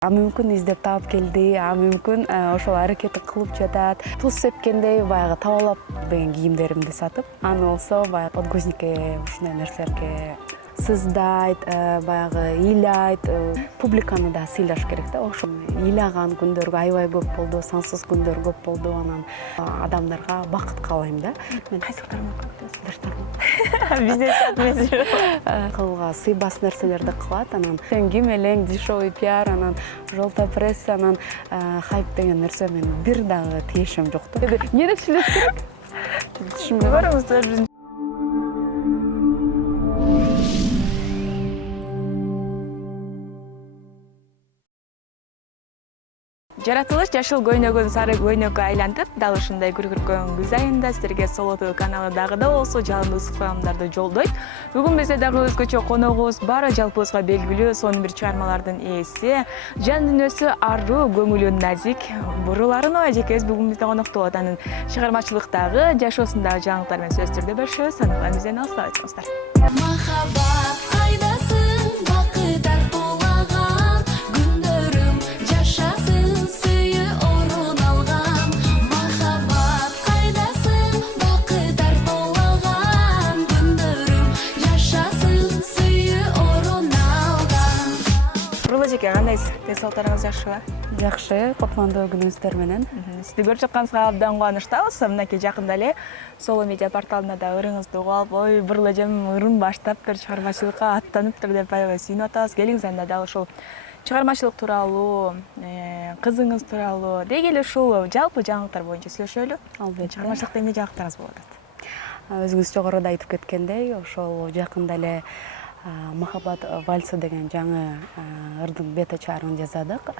Мүмкүн издеп таап келди, мүмкүн ошол аракетти кылып жатат. Туз сепкендей баягы табалап деген кийимдеримди сатып, аны болсо баягы подгузникке ушундай нерселерге сыздайт, баягы ыйлайт, публиканы да сыйлаш керек да. Ошо ыйлаган күндөргө аябай көп болду, сансыз күндөр көп болду. Анан адамдарга бакыт каалайм да. Мен кайсы тармак кыласыз? Бир тармак. Бизнес менеджер. Кылга сыйбас нерселерди кылат. Анан ким элең дешевый пиар, анан желтая пресса, анан хайп деген нерсе мен бир дагы тиешем жок да. Эмне деп сүйлөш керек? Түшүнбөй Барыңыздар. Жаратылыш жашыл көйнөгөн сары көйнөккө айлантып, дал ушундай күркүркөн күз айында силерге Соло ТВ каналы дагы да болсо жалындуу саламдарды жолдойт. Бүгүн бизде дагы өзгөчө коногубуз бар, жалпыбызга белгилүү сонун бир чыгармалардын ээси, жан дүйнөсү аруу, көңүлү назик Буруларынова эжекебиз бүгүн бизде конокто болот. Анын чыгармачылыктагы, жашоосундагы жаңылыктар менен сөз түрдө бөлүшөбүз. Аны бизден алыстабай туруңуздар. Махаббат кайдасың, бакыт артуулаган күндөрүм жашасын сүйүү орун алган. Махаббат кайдасың, бакыт артуулаган күндөрүм жашасын сүйүү орун алган. Бурул эжеке, кандайсыз? Ден соолуктарыңыз жакшыбы? Жакшы, кутмандуу күнүңүздөр менен. Сизди көрүп жатканыбызга абдан кубанычтабыз. Мынакей жакында эле Соло медиа порталына да ырыңызды угуп алып, ой, Бурул эжем ырын баштаптыр, чыгармачылыкка аттаныптыр деп аябай сүйүнүп атабыз. Келиңиз анда дал ушул чыгармачылык тууралуу, кызыңыз тууралуу, деги эле ушул жалпы жаңылыктар боюнча сүйлөшөлү. Албетте. Чыгармачылыкта эмне жаңылыктарыңыз болуп атат? Өзүңүз жогоруда айтып кеткендей, ошол жакында эле Махаббат вальсы деген жаңы ырдын бета чыгарманы жасадык.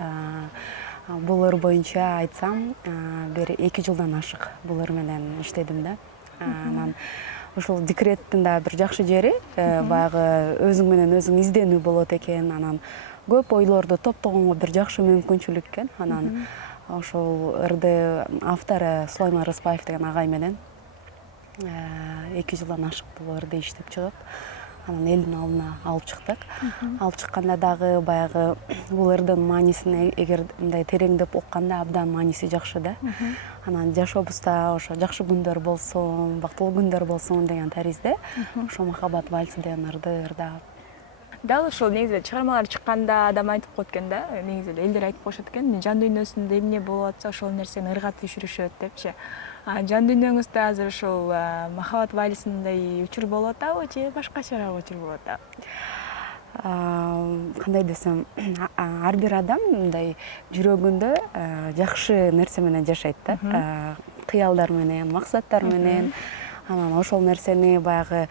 Бул ыр боюнча айтсам, бир 2 жылдан ашык бул ыр менен иштедим да. Анан ушул декреттин да бир жакшы жери, баягы өзүң менен өзүң изденүү болот экен. Анан көп ойлорду топтогонго бир жакшы мүмкүнчүлүк экен. Анан ошол ырды автору Сулайман Рыспаев деген агай менен 2 жылдан ашык бул ырды иштеп чыгып, анан элдин алдына алып чыктык. Алып чыкканда дагы баягы бул ырдын маанисин эгер мындай тереңдеп укканда абдан мааниси жакшы да. Анан жашообузда ошо жакшы күндөр болсун, бактылуу күндөр болсун деген таризде ошо Махаббат вальсы деген ырды ырдап. Дал ушул негизи чыгармалар чыкканда адам айтып коет экен да, негизи элдер айтып коюшат экен, жан дүйнөсүндө эмне болуп атса ошол нерсени ырга түшүрүшөт депчи. Жан дүйнөңүздө азыр ушул Махаббат вальсындай учур болуп атабы же башкачараак учур болуп атабы? Кандай десем, ар бир адам мындай жүрөгүндө жакшы нерсе менен жашайт да. Кыялдар менен, максаттар менен. Анан ошол нерсени баягы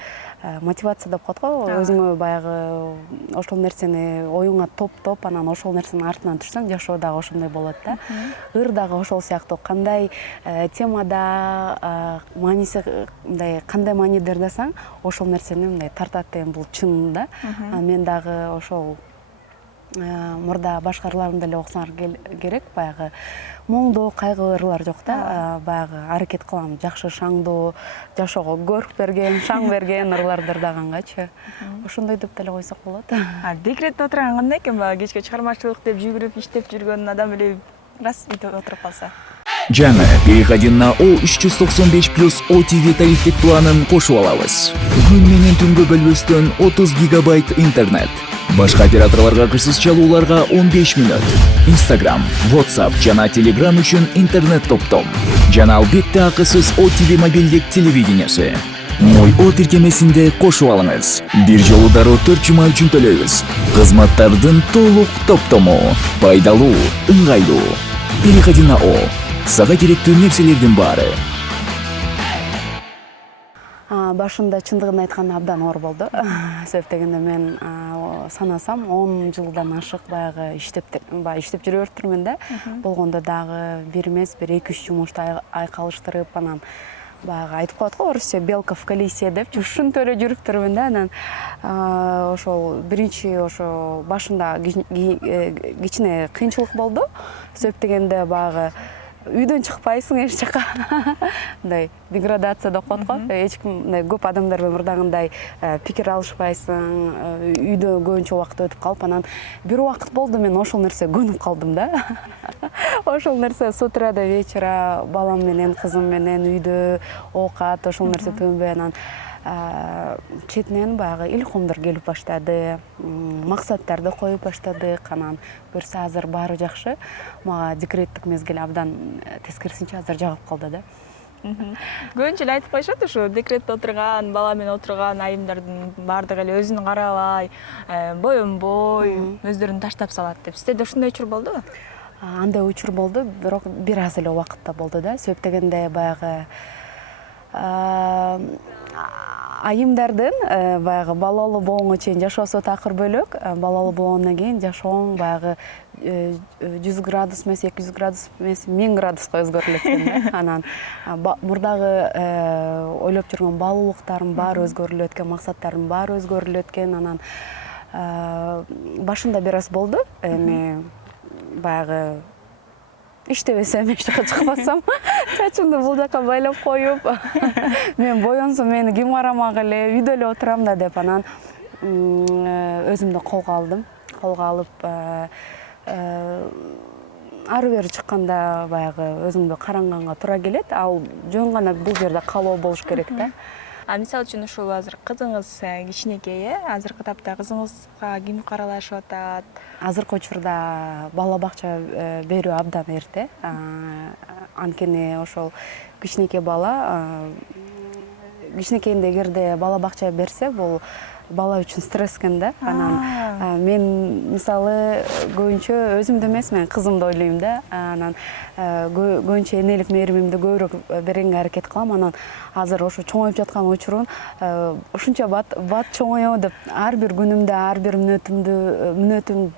мотивация деп коет го, өзүңө баягы ошол нерсени оюңа топтоп, анан ошол нерсенин артынан жүрсөң, жашоо дагы ошондой болот да. Ыр дагы ошол сыяктуу, кандай темада мааниси мындай кандай мааниде ырдасаң, ошол нерсени мындай тартат деген бул чын да. Мен дагы ошол мурда башка ырларымды эле уксаңар керек, баягы моңдоо, кайгылуу ырлар жок да. Баягы аракет кылам жакшы шаңдуу, жашоого көрк берген, шаң берген ырларды ырдагангачы. Ошондой деп деле койсок болот. Декретте отурган кандай экен, баягы кечке чыгармачылык деп жүгүрүп иштеп жүргөн адам эле раз үйдө отуруп калса. Жаңы переходи на O395+ OTV тарифтик планын кошуп алабыз. Күн менен түнгө бөлбөстөн 30 гигабайт интернет. Башка операторлорго кырсыз чалууларга 15 мүнөт. Instagram, WhatsApp жана Telegram үчүн интернет топтом. Жана албетте акысыз OTV мобилдик телевидениеси. Мой О тиркемесинде кошуп алыңыз. Бир жолу дароо 4 жума үчүн төлөйбүз. Кызматтардын толук топтому. Пайдалуу, ыңгайлуу. Переходи на О. Сага керектүү нерселердин баары. Башында чындыгын айтканда абдан оор болду. Себеп дегенде мен санасам 10 жылдан ашык баягы иштеп жүрө бериптирмин да. Болгондо дагы бир эмес, бир 2-3 жумушту айкалыштырып, анан баягы айтып коет го орусча белка в колесе деп ушинтип эле жүрүптүрмүн да. Анан ошол биринчи ошо башында кичине кыйынчылык болду. Себеп дегенде баягы үйдөн чыкпайсың эч жака. Мындай деградация деп коет го. Эч ким мындай көп адамдар менен мурдагындай пикир алышпайсың. Үйдө көбүнчө убакыт өтүп калып, анан бир убакыт болду мен ошол нерсе көнүп калдым да. Ошол нерсе с утра до вечера балам менен, кызым менен үйдө оокат, ошол нерсе түбөнбөй анан четинен баягы илкомдор келип баштады, максаттарды коюп баштадык. Анан көрсө азыр баары жакшы. Мага декреттик мезгил абдан тескерисинче азыр жагып калды да. Көбүнчө эле айтып коюшат, ушу декретте отурган, бала менен отурган айымдардын баардыгы эле өзүн карабай, боенбой, өздөрүн таштап салат деп. Сизде да ушундай учур болдубу? Андай учур болду, бирок бир аз эле убакытта болду да. Себеп дегенде баягы айымдардын баягы балалуу болгонго чейин жашоосу такыр бөлөк, балалуу болгондон кийин жашооң баягы 100 градус эмес, 200 градус эмес, 1000 градуска өзгөрүлөт экен да. Анан мурдагы ойлоп жүргөн баалуулуктарым баары өзгөрүлөт экен, максаттарым баары өзгөрүлөт экен. Анан башында бир аз болду, эми баягы иштебесем, эч жака чыкпасам, чачымды бул жака байлап коюп, мен боенсом мени ким карамак эле, үйдө эле отурам да деп анан өзүмдү колго алдым. Колго алып ары бери чыкканда баягы өзүңдү каранганга туура келет. Ал жөн гана бул жерде калоо болуш керек да. Мисалы үчүн ушул азыр кызыңыз кичинекей, азыркы тапта кызыңызга ким каралашып атат? Азыркы учурда бала бакча берүү абдан эрте. Анткени ошол кичинекей бала, кичинекейинде эгерде бала бакча берсе, бул бала үчүн стресс экен да. Анан мен мисалы көбүнчө өзүмдү эмес, мен кызымды ойлойм да. Анан көбүнчө энелик мээримимди көбүрөөк беренге аракет кылам. Анан азыр ошо чоңоюп жаткан учурун ушунча бат чоңоё деп ар бир күнүмдө, ар бир мүнөтүм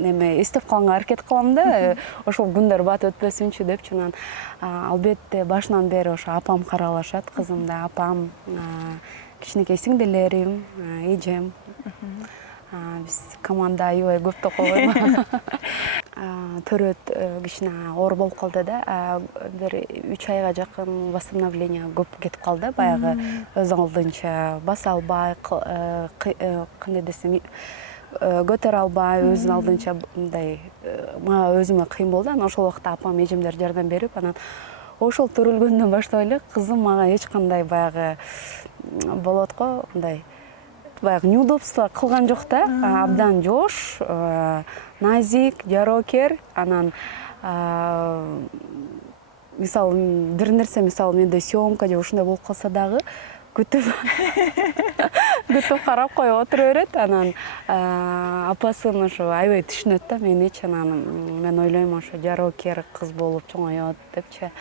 неме эстеп калганга аракет кылам да. Ошол күндөр бат өтпөсүнчү депчи. Анан албетте башынан бери ошо апам каралашат, кызымды апам, кичинекей сиңдилерим, эжем. Биз команда аябай көп деп койгойм. Төрөт кичине оор болуп калды да. Бир 3 айга жакын восстановление көп кетип калды. Баягы өз алдынча баса албай, кандай десем, көтөрө албай, өзүнүн алдынча мындай мага өзүмө кыйын болду. Анан ошол убакта апам, эжемдер жардам берип, анан ошол төрөлгөндөн баштап эле кызым мага эч кандай баягы болот го, мындай баягы неудобство кылган жок да. Абдан жош, назик, жароокер. Анан мисалы бир нерсе, мисалы менде съемка же ушундай болуп калса дагы күтүп карап коюп отура берет. Анан апасын ошо аябай түшүнөт да меничи. Анан мен ойлойм ошо жароокер кыз болуп чоңоет депчи.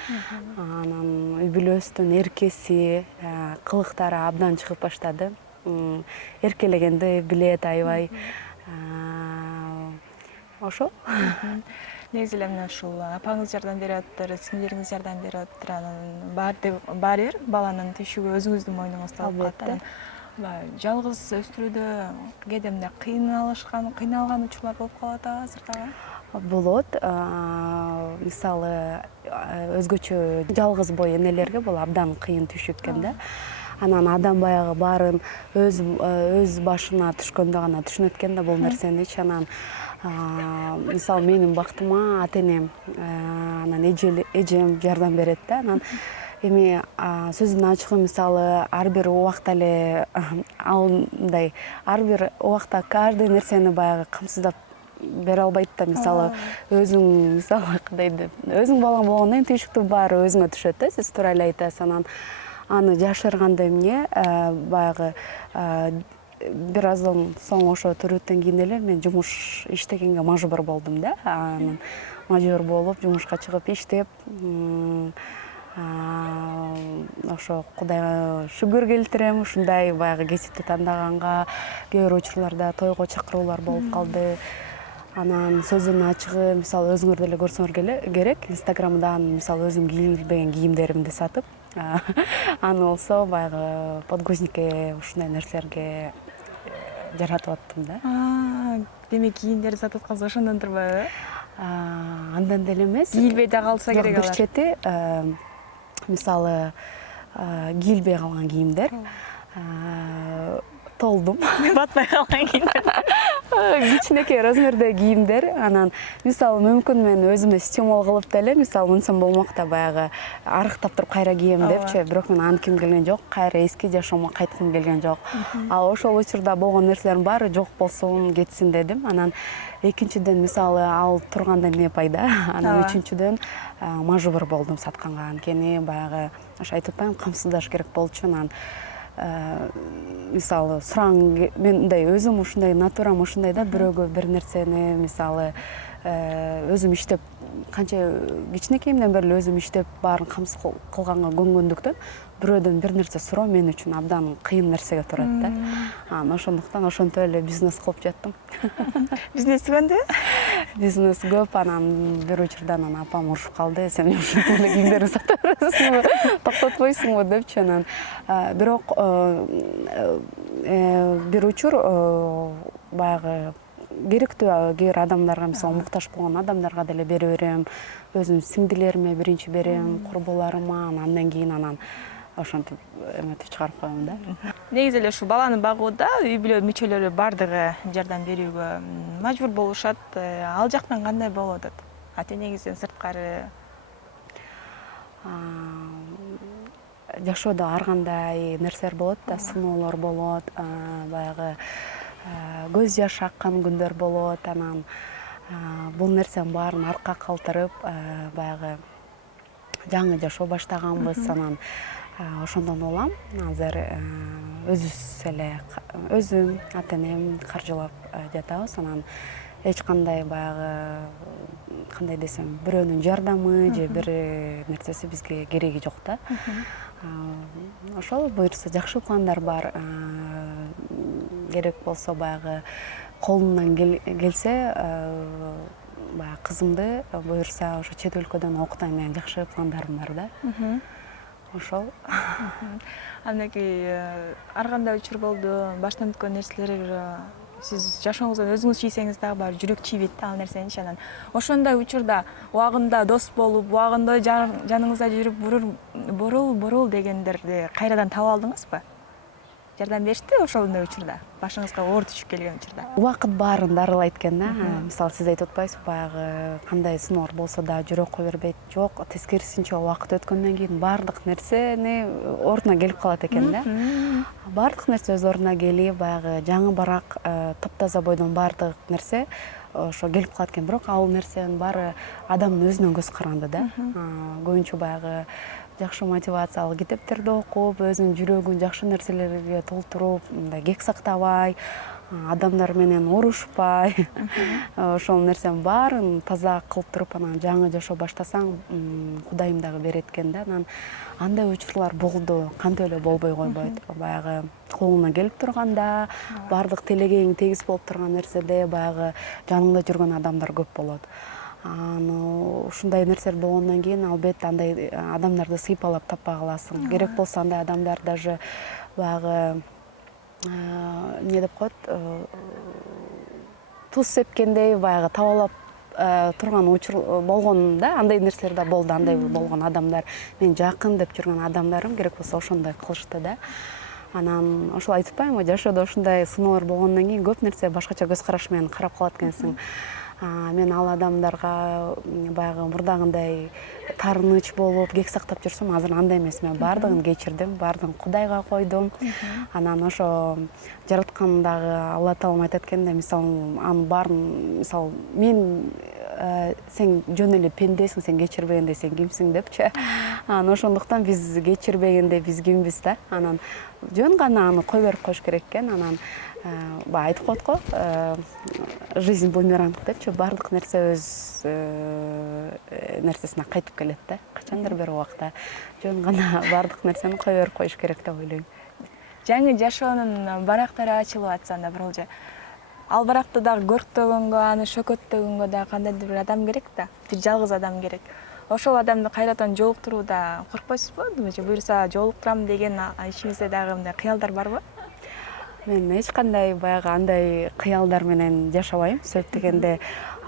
Анан үй бүлөсүнүн эркеси, кылыктары абдан чыгып баштады. Эркелегенди билет аябай. Ошо. Негизи эле мына ушул апаңыз жардам берип атыптыр, сиңдилериңиз жардам берип атыптыр. Анан баары бир баланын түйшүгү өзүңүздүн мойнуңузда болуп калат. Жалгыз өстүрүүдө кээде мындай кыйналган учурлар болуп калат азыр дагы? Болот. Мисалы өзгөчө жалгыз бой энелерге бул абдан кыйын түшүп экен да. Анан адам баягы баарын өз башына түшкөндө гана түшүнөт экен да бул нерсеничи. Анан мисалы менин бактыма ата-энем, анан эжем жардам берет да. Анан эми сөздүн ачыгы мисалы ар бир убакта эле мындай ар бир убакта каждый нерсени баягы камсыздап бере албайт да. Мисалы өзүң мисалы кандай деп, өзүң балаң болгондон кийин түйшүктүн баары өзүңө түшөт да, сиз туура эле айтасыз. Анан аны жашырганда эмне баягы бир аздан соң ошо төрөттөн кийин эле мен жумуш иштегенге мажбур болдум да. Анан мажбур болуп жумушка чыгып иштеп, ошо Кудайга шүгүр келтирем, ушундай баягы кесипти тандаганга. Кээ бир учурларда тойго чакыруулар болуп калды. Анан сөздүн ачыгы мисалы өзүңөр деле көрсөңөр керек, Инстаграмда мисалы өзүм кийилбеген кийимдеримди сатып, аны болсо баягы подгузникке ушундай нерселерге жаратып аттым да. Демек кийимдерди сатып аткансыз ошондон турбайбы? Андан деле эмес. Кийилбей да калса керек Бир алар. чети мисалы кийилбей калган кийимдер. Толдум. Батпай калган кийимдер. Кичинекей размердеги кийимдер. Анан мисалы мүмкүн мен өзүмө стимул кылып деле мисалы мынсам болмок да баягы арыктап туруп кайра кийем депчи, бирок мен аны кийгим келген жок, кайра эски жашоомо кайткым келген жок. Ал ошол учурда болгон нерселердин баары жок болсун, кетсин дедим. Анан экинчиден мисалы ал тургандан эмне пайда? Анан үчүнчүдөн мажбур болдум сатканга. Анткени баягы ошо айтып атпаймынбы, камсыздаш керек болчу. Анан мисалы сураң мендай өзүм ушундай натурам ушундай да, бирөөгө бир нерсени мисалы өзүм иштеп канча кичинекейимден бери өзүм иштеп баарын камсыз кылганга көнгөндүктөн бирөөдөн бир нерсе суроо мен үчүн абдан кыйын нерсеге турат да. Анан ошондуктан ошентип эле бизнес кылып жаттым. Бизнес дегенде? Бизнес көп. Анан бир учурда анан апам урушуп калды. Сен ушинтип эле кийимдерди сата бересиңби, токтотпойсуңбу депчи. Анан бирок бир учур баягы керектүү кээ бир адамдарга, мисалы муктаж болгон адамдарга деле бере берем. Өзүмдүн сиңдилериме биринчи берем, курбуларыма, андан кийин ошентип эметип чыгарып коем да. Негизи эле ушу баланы багууда үй бүлө мүчөлөрү бардыгы жардам берүүгө мажбур болушат. Ал жактан кандай болуп атат? Ата энеңизден сырткары Жашоодо ар кандай нерселер болот да, сыноолор болот, баягы көз жаш аккан күндөр болот. Анан бул нерсенин баарын артка калтырып, баягы жаңы жашоо баштаганбыз. Анан ошондон улам азыр өзүм, ата энем каржылап жатабыз. Анан эч кандай баягы кандай десем, бирөөнүн жардамы же бир нерсеси бизге кереги жок да. Ошол буюрса жакшы пландар бар. Керек болсо баягы колунан келсе баягы кызымды буюрса ошо чет өлкөдөн окутайын деген жакшы пландарым бар да. Ошол. Андан кийин ар кандай учур болду, баштан өткөн нерселер сиз жашооңуздан өзүңүз чийсеңиз дагы баары жүрөк чийбейт да ал нерсеничи. Анан ошондой учурда убагында дос болуп, убагында жаныңызда жүрүп бурул дегендерди кайрадан таап алдыңызбы? Жардам беришти ошондой учурда? Башыңызга оор түшүп келген учурда? Убакыт баарын дарылайт экен да. Мисалы сиз айтып атпайсызбы, баягы кандай сыноолор болсо да жүрөк кое бербейт. Жок, тескерисинче убакыт өткөндөн кийин баардык нерсени ордуна келип калат экен да. Баардык нерсе өз ордуна келип, баягы жаңы барак, таптаза бойдон баардык нерсе ошо келип калат экен. Бирок ал нерсенин баары адамдын өзүнүн көз каранды да. Көбүнчө баягы жакшы мотивациялык китептерди окуп, өзүнүн жүрөгүн жакшы нерселерге толтуруп, мындай кек сактабай, адамдар менен урушпай, ошол нерсенин баарын таза кылып туруп, анан жаңы жашоо баштасаң, Кудайым дагы берет экен да. Анан андай учурлар болду, кантип эле болбой койбойт. Баягы колуңан келип турганда, баардык тилегең тегиз болуп турган нерседе баягы жаныңда жүргөн адамдар көп болот. Ушундай нерселер болгондон кийин албетте андай адамдарды сыйпалап таппай каласың. Керек болсо андай адамдар даже баягы эмне деп коет, туз сепкендей баягы табалап турган учур болгон да. Андай нерселер да болду, андай болгон адамдар. Мен жакын деп жүргөн адамдарым керек болсо ошондой кылышты да. Анан ошол айтып атпаймынбы, жашоодо ушундай сыноолор болгондон кийин көп нерсе башкача көз караш менен карап калат экенсиң. Мен ал адамдарга баягы мурдагындай таарыныч болуп, кек сактап жүрсөм, азыр андай эмес. Мен баардыгын кечирдим, баардыгын Кудайга койдум. Анан ошо жараткан дагы Алла Таалам айтат экен да, мисалы, анын баарын, мисалы, мен сен жөн эле пендесиң, сен кечирбегенде сен кимсиң депчи. Анан ошондуктан биз кечирбегенде биз кимбиз да. Анан жөн гана аны кой берип коюш керек экен. Анан айтып коет го, жизнь бумеранг депчи, баардык нерсе өз нерсесине кайтып келет да. Качандыр бир убакта жөн гана баардык нерсени кой берип коюш керек деп ойлойм. Жаңы жашоонун барактары ачылып атса анда биролже, ал баракты дагы көрктөгөнгө, аны шөкөттөгөнгө дагы кандайдыр бир адам керек да, бир жалгыз адам керек. Ошол адамды кайрадан жолуктурууда коркпойсузбу? Же буюрса жолуктурам деген ичиңизде дагы мындай кыялдар барбы? Мен эч кандай баягы андай кыялдар менен жашабайм. Себеп дегенде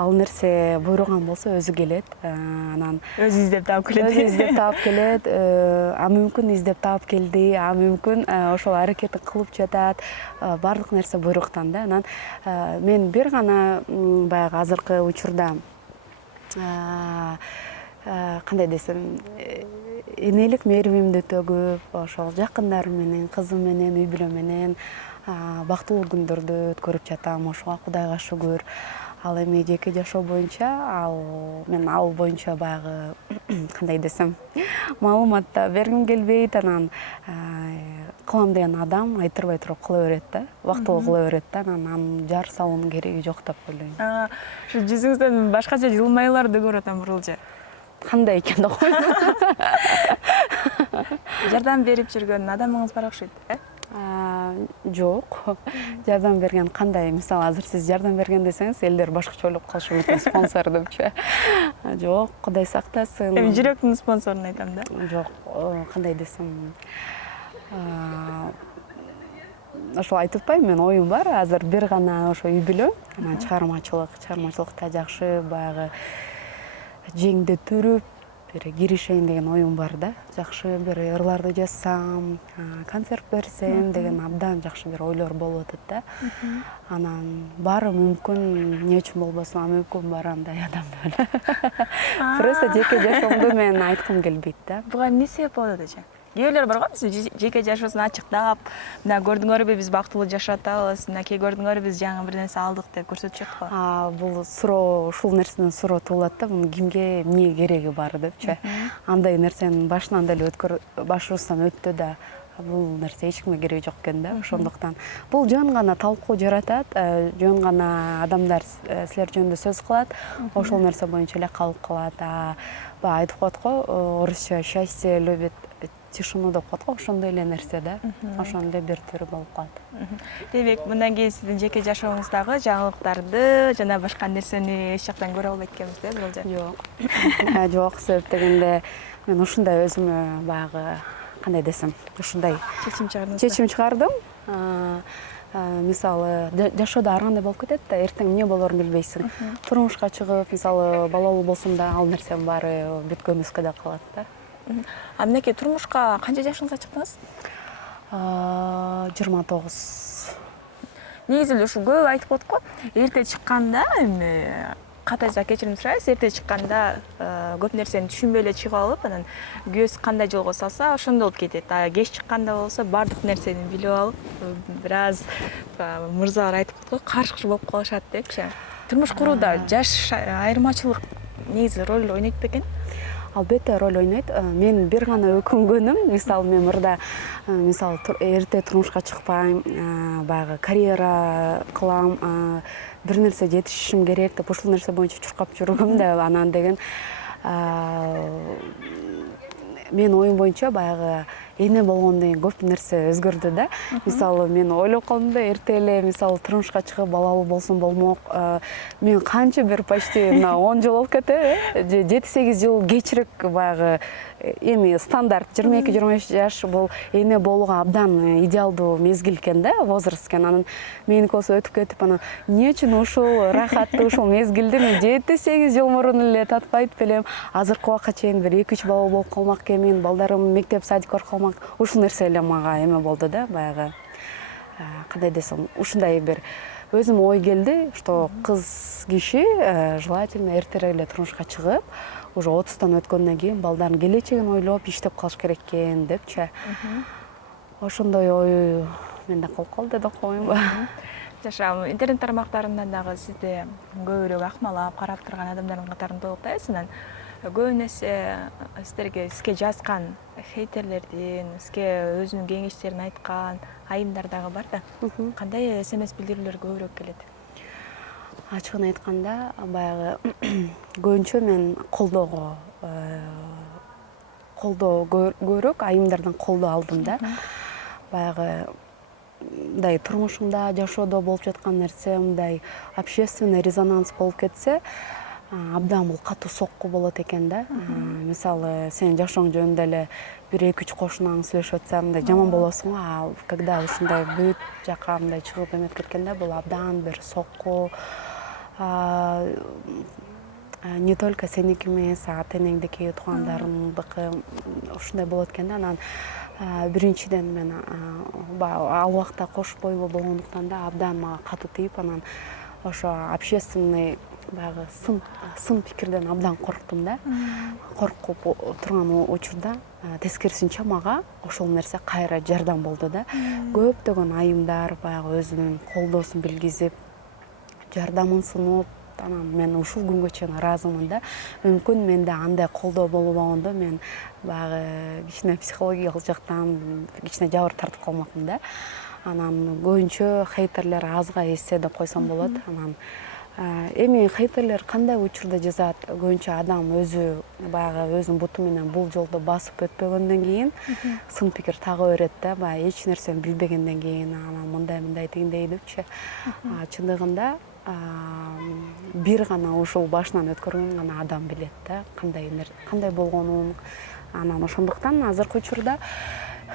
ал нерсе буйруган болсо өзү келет, анан өзү издеп таап келет. өзү издеп таап келет, а мүмкүн издеп таап келди, а мүмкүн ошол аракетин кылып жатат. Баардык нерсе буйруктан да. Анан мен бир гана баягы азыркы учурда кандай десем, энелик мээримимди төгүп, ошол жакындарым менен, кызым менен, үй бүлөм менен бактылуу күндөрдү өткөрүп жатам. Ошого Кудайга шүгүр. Ал эми жеке жашоо боюнча мен ал боюнча баягы кандай десем, маалымат да бергим келбейт. Анан кылам деген адам айтырбай туруп кыла берет да, бактылуу кыла берет да. Анан жар салуунун кереги жок деп ойлойм. Ушу жүзүңүздөн башкача жылмайларды көрүп атам бурулчу. Кандай экен деп койдум. Жардам берип жүргөн адамыңыз бар окшойт, Жок. Жардам берген кандай? Мисалы, азыр сиз жардам берген десеңиз, элдер башкача ойлоп калышы мүмкүн, спонсор депчи. Жок, Кудай сактасын. Эми жүрөктүн спонсорун айтам да. Жок, кандай десем, ошол айтып атпайм, мен оюм бар. Азыр бир гана ошо үй бүлө, анан чыгармачылыкта жакшы баягы жеңдетүрүп бир киришейин деген оюм бар да. Жакшы бир ырларды жазсам, концерт берсем деген абдан жакшы бир ойлор болуп атат да. Анан баары мүмкүн, эмне үчүн болбосун, мүмкүн бар андай адам деп. Просто жеке жашоомду мен айткым келбейт да. Буга эмне себеп болот эже? Кээ бирлер бар го, биз жеке жашоосун ачыктап, мына көрдүңөрбү биз бактылуу жашап атабыз, мынакей көрдүңөрбү биз жаңы бир нерсе алдык деп көрсөтүшөт го. Бул суроо, ушул нерседен суроо туулат да, мунун кимге эмне кереги бар депчи. Андай нерсенин башынан деле башыбыздан өттү да. Бул нерсе эч кимге кереги жок экен да. Ошондуктан бул жөн гана талкуу жаратат, жөн гана адамдар силер жөнүндө сөз кылат, ошол нерсе боюнча эле калып калат. Баягы айтып коет го, орусча счастье любит тишину деп коет го, ошондой эле нерсе да. Ошондой эле бир түрү болуп калат. Демек, мындан кийин сиздин жеке жашооңуздагы жаңылыктарды жана башка нерсени эч жактан көрө албайт экенбиз да, болжо? Жок. Жок, себеп дегенде мен ушундай өзүмө баягы кандай десем, ушундай чечим чыгардым. Мисалы, жашоодо ар кандай болуп кетет да, эртең эмне болорун билбейсиң. Турмушка чыгып, мисалы, балалуу болсом да, ал нерсенин баары бүткөнүбүзгө да калат да. Мынакей турмушка канча жашыңызда чыктыңыз? 29. Негизи эле ушу көп айтып коет го, эрте чыкканда, эми кат айтсак кечирим сурайбыз, эрте чыкканда көп нерсени түшүнбөй эле чыгып алып, анан күйөөсү кандай жолго салса, ошондой болуп кетет. Кеч чыкканда болсо баардык нерсени билип алып, бир аз мырзалар айтып коет го, каршы болуп калышат депчи. Турмуш курууда жаш айырмачылык негизи роль ойнойт бекен? Албетте роль ойнойт. Мен бир гана өкүнгөнүм, мисалы мен мурда эрте турмушка чыкпайм, баягы карьера кылам, бир нерсе жетишишим керек деп ушул нерсе боюнча чуркап жүргөм да. Анан деген мен оюм боюнча баягы эне болгондон кийин көп нерсе өзгөрдү да. Мисалы, мен ойлоп калдым да, эрте эле мисалы турмушка чыгып балалуу болсом болмок. Мен канча бир почти 10 жыл болуп кетти, 7-8 жыл кечирээк баягы эми стандарт 22-23 жаш бул эне болууга абдан идеалдуу мезгил экен да, возраст экен. Анан меники болсо өтүп кетип, анан эмне үчүн ушул рахатты, ушул мезгилди мен 7-8 жыл мурун эле татпайт белем. Азыркы убакка чейин бир 2-3 бала болуп калмак экенмин, балдарым мектеп садик барып калмак. Ушул нерсе эле мага эме болду да, баягы кандай десем, ушундай бир өзүм ой келди, что кыз киши желательно эртерээк эле турмушка чыгып, уже 30тан өткөндөн кийин балдардын келечегин ойлоп иштеп калыш керек экен депчи. Ошондой ой менде калып калды деп коеюнбу. Жаша, интернет тармактарында дагы сизди көбүрөөк акмалап карап турган адамдардын катарында болуптайбыз. Анан көбүнесе сизге жазган хейтерлердин, сизге өзүнүн кеңештерин айткан айымдар дагы бар да. Кандай СМС билдирүүлөр көбүрөөк келет? Ачыгын айтканда, баягы көбүнчө мен колдоо көбүрөөк айымдардан колдоо алдым да. Баягы мындай турмушумда, жашоодо болуп жаткан нерсе, мындай общественный резонанс болуп кетсе, абдан бул катуу сокку болот экен да. Мисалы, сен жашооң жөнүндө эле бир 2-3 кошунаң сүйлөшүп атса, мындай жаман болосуң, когда ушундай бүт жака мындай чыгып эметип кеткенде, бул абдан бир сокку, не только сеники эмес, ата энеңдики, туугандарыңдыкы ушундай болот экен да. Анан биринчиден мен ал убакта кош бойлуу болгондуктан да абдан мага катуу тийип, анан ошо общественный баягы сын пикирден абдан корктум да. Коркуп турган учурда тескерисинче мага ошол нерсе кайра жардам болду да. Көптөгөн айымдар баягы өзүнүн колдоосун билгизип, жардамын сунуп, анан мен ушул күнгө чейин ыраазымын да. Мүмкүн менде андай колдоо болбогондо мен баягы кичине психологиялык жактан кичине жабыр тартып калмакмын да. Анан көбүнчө хейтерлер азга эссе деп койсом болот. Анан эми хейтерлер кандай учурда жазат? Көбүнчө адам өзү баягы өзүнүн буту менен бул жолду басып өтпөгөндөн кийин сын пикир тагы берет да. Баягы эч нерсени билбегенден кийин анан мындай тигиндей депчи. Чындыгында бир гана ушул башынан өткөргөн гана адам билет да, кандай болгонун. Анан ошондуктан азыркы учурда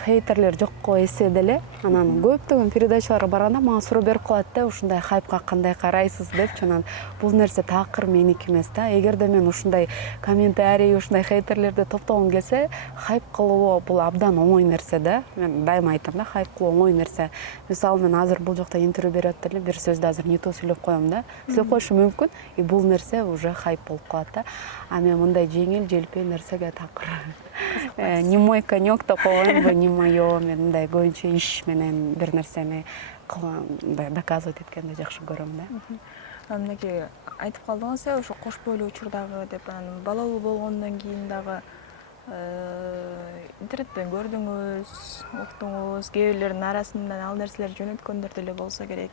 хейтерлер жокко эссе деле. Анан көптөгөн передачаларга барганда мага суроо берип калат да, ушундай хайпка кандай карайсыз депчи. Анан бул нерсе такыр меники эмес да. Эгерде мен ушундай комментарий, ушундай хейтерлерди топтогум келсе, хайп кылуу бул абдан оңой нерсе да. Мен дайыма айтам да, хайп кылуу оңой нерсе. Мисалы мен азыр бул жакта интервью берип атып эле бир сөздү азыр не то сүйлөп коем да. Сүйлөп коюшу мүмкүн, и бул нерсе уже хайп болуп калат да. А мен мындай жеңил желпи нерсеге такыр не мой конек деп койгонбу, не моё. Мен мындай көбүнчө иш менен бир нерсени доказывать эткенди жакшы көрөм да. Мынакей айтып калдыңыз, ошо кош бойлуу учурдагы деп, анан балалуу болгондон кийин дагы интернеттен көрдүңүз, уктуңуз, кээ бирлердин арасынан ал нерселер жөнөткөндөр деле болсо керек.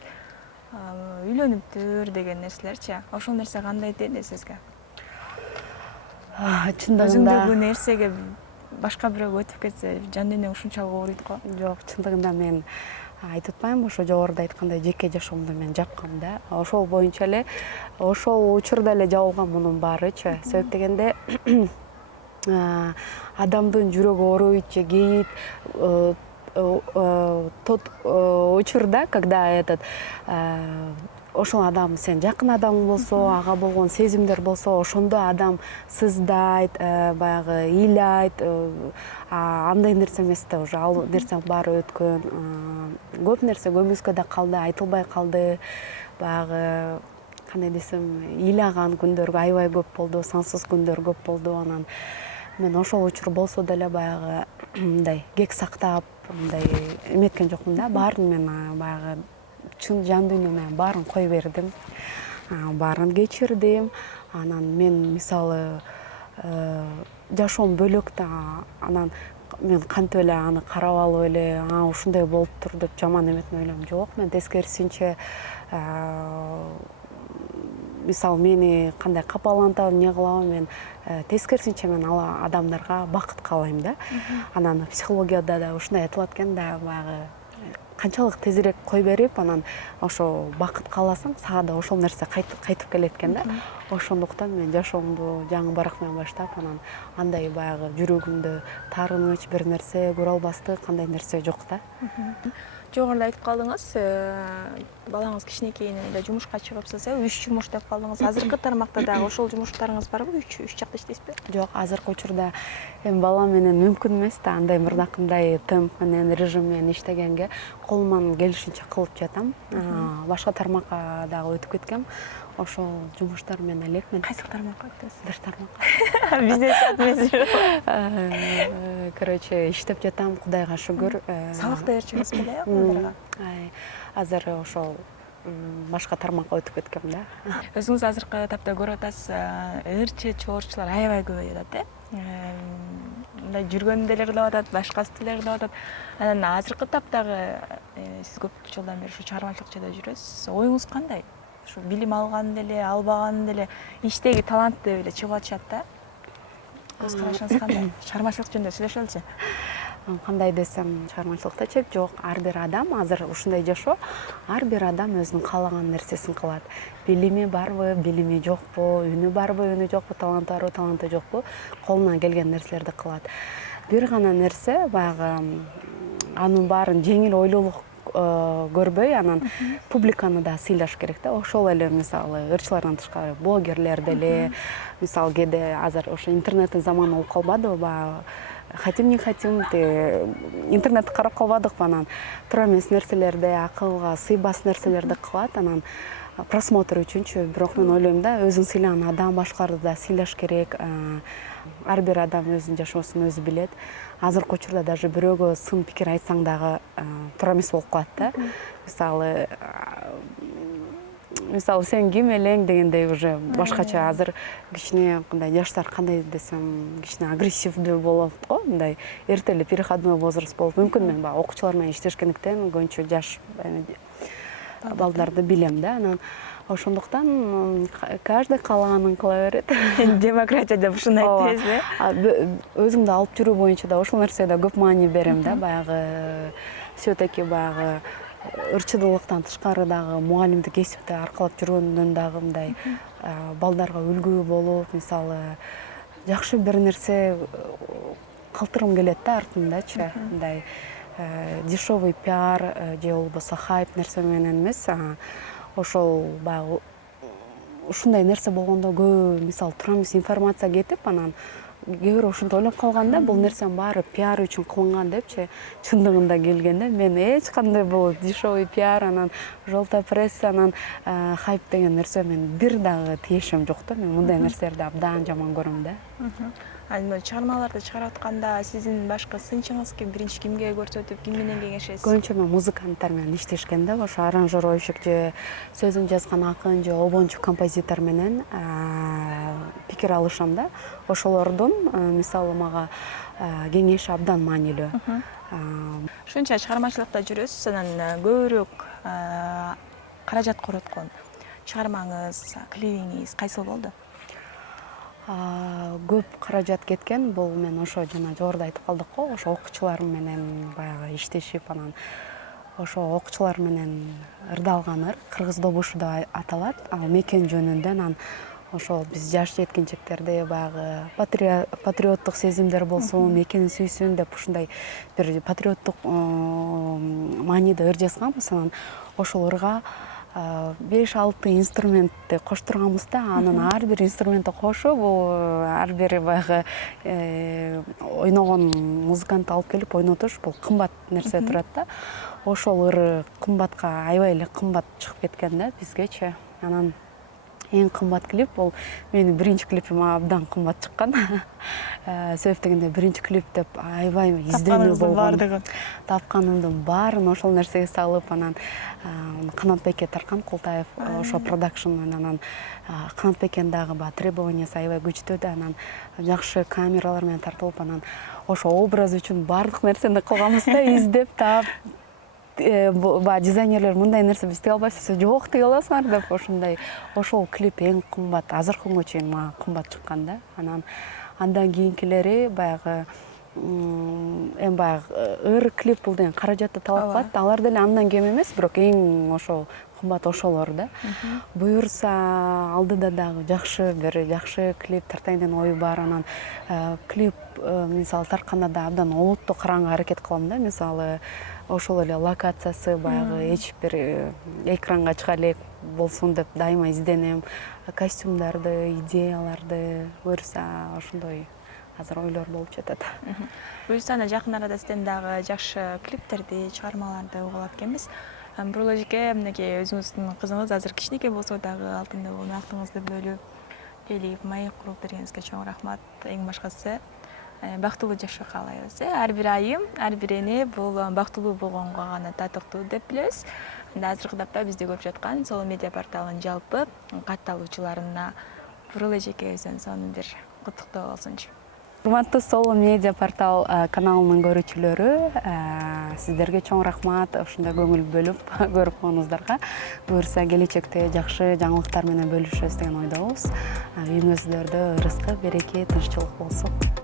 Үйлөнүптүр деген нерселерчи. Ошол нерсе кандай тиеди сизге? Чындыгында Өзүңдөгү нерсеге башка бирөө өтүп кетсе, жан дүйнөң ушунчалык ооруйт го. жок, чындыгында мен айтып атпаймынбы, ошо жогоруда айткандай жеке жашоомду мен жапкам да. Ошол боюнча эле, ошол учурда эле жабылган мунун баарычы. Себеп дегенде адамдын жүрөгү ооруйт же кейит тот учурда, когда ошол адам сен жакын адамың болсо, ага болгон сезимдер болсо, ошондо адам сыздайт, баягы ыйлайт. Андай нерсе эмес да, уже ал нерсенин баары өткөн. Көп нерсе көңүскөдө калды, айтылбай калды. Баягы кандай десем, ыйлаган күндөргө аябай көп болду, сансыз күндөр көп болду. Анан мен ошол учур болсо деле баягы мындай кек сактап, мындай эметкен жокмун да. Баарын мен баягы чын жан дүйнөмө баарын кой бердим. Баарын кечирдим. Анан мен мисалы жашоом бөлөк да. Анан мен кантип эле аны карап алып эле ушундай болуптур деп жаман эметин ойлойм. Жок, мен тескерисинче мисалы мени кандай капалантабы, эмне кылабы, мен тескерисинче мен ал адамдарга бакыт каалайм да. Анан психологияда да ушундай айтылат экен да, баягы канчалык тезирээк кой берип, анан ошо бакыт кааласаң, сага да ошол нерсе кайтып келет экен да. Ошондуктан мен жашоомду жаңы барак менен баштап, анан андай баягы жүрөгүмдө таарыныч бир нерсе, көрө албастык кандай нерсе жок да. Жогоруда айтып калдыңыз, балаңыз кичинекейинде жумушка чыгыпсыз, 3 жумуш деп калдыңыз. Азыркы тармакта дагы ошол жумуштарыңыз барбы? 3 жакта иштейсизби? Жок, азыркы учурда эми балам менен мүмкүн эмес да, андай мурдакындай темп менен, режим менен иштегенге колуман келишинче кылып жатам. Башка тармакка дагы өтүп кеткем. Ошол жумуштар менен элекмин. Кайсы тармакка өттүңүз? Бир тармакка. Бизнес администратор. Короче, иштеп жатам, Кудайга шүгүр. Сабак берчүңүз беле балдарга? Азыр ошол башка тармакка өтүп кеткем да. Өзүңүз азыркы тапта көрүп атасыз, ырчы чоорчулар аябай көбөйүп атат, мындай жүргөн делер деп атат, башкасы делер деп атат. Анан азыркы таптагы сиз көп жылдан бери ушу чыгармачылык жайда жүрөсүз. Оюңуз кандай? Ушу билим алган деле, албаган деле, иштеги талант деп эле чыгып атышат да. Өз карашыңыз кандай? Чыгармачылык жөнүндө сүйлөшөлүчү. Кандай десем, чыгармачылыкта чек жок. Ар бир адам азыр ушундай жашоо, ар бир адам өзүнүн каалаган нерсесин кылат. Билими барбы, билими жокпу, үнү барбы, үнү жокпу, таланты барбы, таланты жокпу, колунан келген нерселерди кылат. Бир гана нерсе, баягы анын баарын жеңил көрбөй анан публиканы да сыйлаш керек да. Ошол эле мисалы ырчылардан тышкары блогерлер деле мисалы кээде азыр ошо интернеттин заманы болуп калбадыбы, баягы хотим не хотим интернетти карап калбадыкпы, анан туура эмес нерселерди, акылга сыйбас нерселерди кылат, анан просмотр үчүнчү. Бирок мен ойлойм да, өзүң сыйлаган адам башкаларды да сыйлаш керек. Ар бир адам өзүнүн жашоосун өзү билет. Азыркы учурда даже бирөөгө сын пикир айтсаң дагы туура эмес болуп калат да. Мисалы сен ким элең дегендей уже башкача. Азыр кичине кандай жаштар кандай десем кичине агрессивдүү болот го, мындай эрте эле переходной возраст болуп. Мүмкүн мен баягы окуучулар менен иштешкендиктен көбүнчө жаш балдарды билем да. Анан ошондуктан каждый каалаганын кыла берет. Демократия деп ушуну айтпайсызбы? Өзүңдү алып жүрүү боюнча да ошол нерсеге көп маани берем да. Баягы все-таки баягы ырчылыктан тышкары дагы мугалимдик кесипти аркалап жүргөндөн дагы мындай балдарга үлгү болуп, мисалы жакшы бир нерсе калтыргым келет да артындачы. Мындай дешевый пиар же болбосо хайп нерсе менен эмес. Ошол баягы ушундай нерсе болгондо көп мисалы туура эмес информация кетип, анан кээ бирөө ушинтип ойлоп калганда бул нерсенин баары пиар үчүн кылынган депчи. Чындыгында келгенде мен эч кандай бул дешевый пиар, анан желтая пресса, анан хайп деген нерсе мен бир дагы тиешем жок да. Мен мындай нерселерди абдан жаман көрөм да. Анан чыгармаларды чыгарып атканда сиздин башкы сынчыңыз ким, биринчи кимге көрсөтүп, ким менен кеңешесиз? Көбүнчө мен музыканттар менен иштешкенде, ошо аранжировщик же сөзүн жазган акын же обончу композитор менен пикир алышам да. Ошолордун мисалы мага кеңеши абдан маанилүү. Ушунча чыгармачылыкта жүрөсүз, анан көбүрөөк каражат короткон чыгармаңыз, клибиңиз кайсыл болду? Көп каражат кеткен бул мен ошо жана жогоруда айтып калдык го, ошо окуучулар менен баягы иштешип, анан ошо окуучулар менен ырдалган ыр кыргыз добушу деп аталат. Ал мекен жөнүндө, анан ошол биз жаш жеткинчектерде баягы патриоттук сезимдер болсун, мекенин сүйсүн деп ушундай бир патриоттук мааниде ыр жазганбыз. Анан ошол ырга 5-6 инструментти коштурганбыз да. Анын ар бир инструментти кошуп, ар бир баягы ойногон музыкантты алып келип ойнотуш, бул кымбат нерсе турат да. Ошол ыр кымбатка, аябай эле кымбат чыгып кеткен да бизгечи. Анан эң кымбат клип бул менин биринчи клипим абдан кымбат чыккан. Себеп дегенде биринчи клип деп аябай изденүү болгон. Тапканымдын баарын ошол нерсеге салып, анан Канатбеке Таркан Култаев ошо продакшн менен, анан Канатбекенин дагы требованиясы аябай күчтүү да, анан жакшы камералар менен тартылып, анан ошо образ үчүн баардык нерсени кылганбыз да, издеп таап. Дизайнерлер мындай нерсе биз тыга албайсыз, жок тыга аласыңар деп ошондой. Ошол клип эң кымбат, азыркы күнгө чейин мага кымбат чыккан да. Анан андан кийинкилери баягы эми баягы ыр клип бул деген каражатты талап кылат. Алар деле андан кем эмес, бирок эң ошол кымбат ошолор да. Буюрса алдыда дагы жакшы клип тартайын деген ой бар. Анан клип мисалы тартканда да абдан олуттуу караганга аракет кылам да. Мисалы ошол эле локациясы баягы эч бир экранга чыга элек болсун деп дайыма изденем. Костюмдарды, идеяларды буюрса ошондой азыр ойлор болуп жатат. Буюрса жакын арада сизден дагы жакшы клиптерди, чыгармаларды угуп алат экенбиз. Бурул эжеке, мынакей өзүңүздүн кызыңыз азыр кичинекей болсо дагы алтындай болгон актыңызды бөлүп элип маек куруп бергениңизге чоң рахмат. Эң башкысы бактылуу жашоо каалайбыз. Ар бир айым, ар бир эне бул бактылуу болгонго гана татыктуу деп билебиз. Азыркы тапта бизде көп жаткан Соло медиа порталынын жалпы катталуучуларына Бурул эжекебизден сонун бир куттуктоо болсунчу. Урматтуу Соло медиа портал каналынын көрүүчүлөрү, сиздерге чоң рахмат ушундай көңүл бөлүп көрүп коңуздарга. Буюрса келечекте жакшы жаңылыктар менен бөлүшөбүз деген ойдобуз. Үйүңүздөрдө ырыскы, береке, тынччылык болсун.